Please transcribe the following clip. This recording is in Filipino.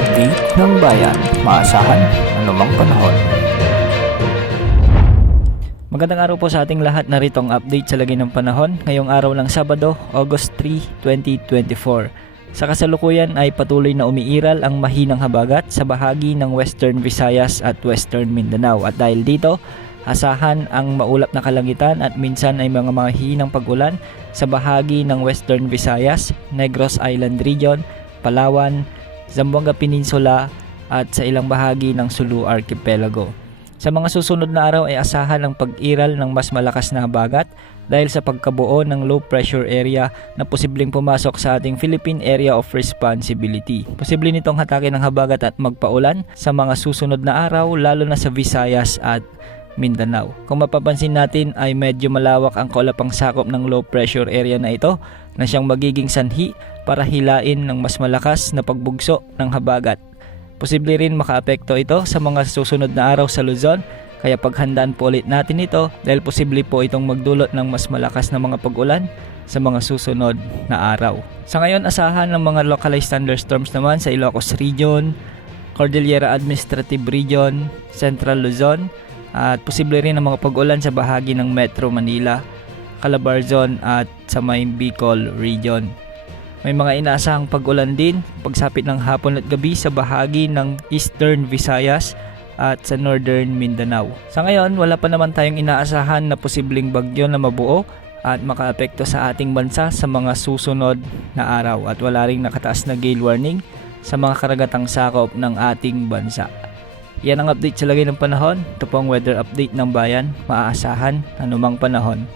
update ng bayan. Maasahan anumang panahon. Magandang araw po sa ating lahat. Narito ang update sa lagay ng panahon ngayong araw ng Sabado, August 3, 2024. Sa kasalukuyan ay patuloy na umiiral ang mahinang habagat sa bahagi ng Western Visayas at Western Mindanao. At dahil dito, asahan ang maulap na kalangitan at minsan ay mga mahinang pag-ulan sa bahagi ng Western Visayas, Negros Island Region, Palawan, Zamboanga Peninsula at sa ilang bahagi ng Sulu Archipelago. Sa mga susunod na araw ay asahan ang pag-iral ng mas malakas na habagat dahil sa pagkabuo ng low pressure area na posibleng pumasok sa ating Philippine Area of Responsibility. Posible nitong hatakin ng habagat at magpaulan sa mga susunod na araw lalo na sa Visayas at Mindanao. Kung mapapansin natin ay medyo malawak ang kaulapang sakop ng low pressure area na ito na siyang magiging sanhi para hilain ng mas malakas na pagbugso ng habagat. Posible rin makaapekto ito sa mga susunod na araw sa Luzon, kaya paghandaan po ulit natin ito dahil posible po itong magdulot ng mas malakas na mga pag-ulan sa mga susunod na araw. Sa ngayon, asahan ng mga localized thunderstorms naman sa Ilocos Region, Cordillera Administrative Region, Central Luzon, at posible rin ang mga pag-ulan sa bahagi ng Metro Manila, Calabarzon at sa may Bicol Region. May mga inaasahang pag-ulan din pagsapit ng hapon at gabi sa bahagi ng Eastern Visayas at sa Northern Mindanao. Sa ngayon, wala pa naman tayong inaasahan na posibleng bagyo na mabuo at makaapekto sa ating bansa sa mga susunod na araw at wala ring nakataas na gale warning sa mga karagatang sakop ng ating bansa. Yan ang update sa lagay ng panahon. Ito po ang weather update ng bayan. Maaasahan anumang panahon.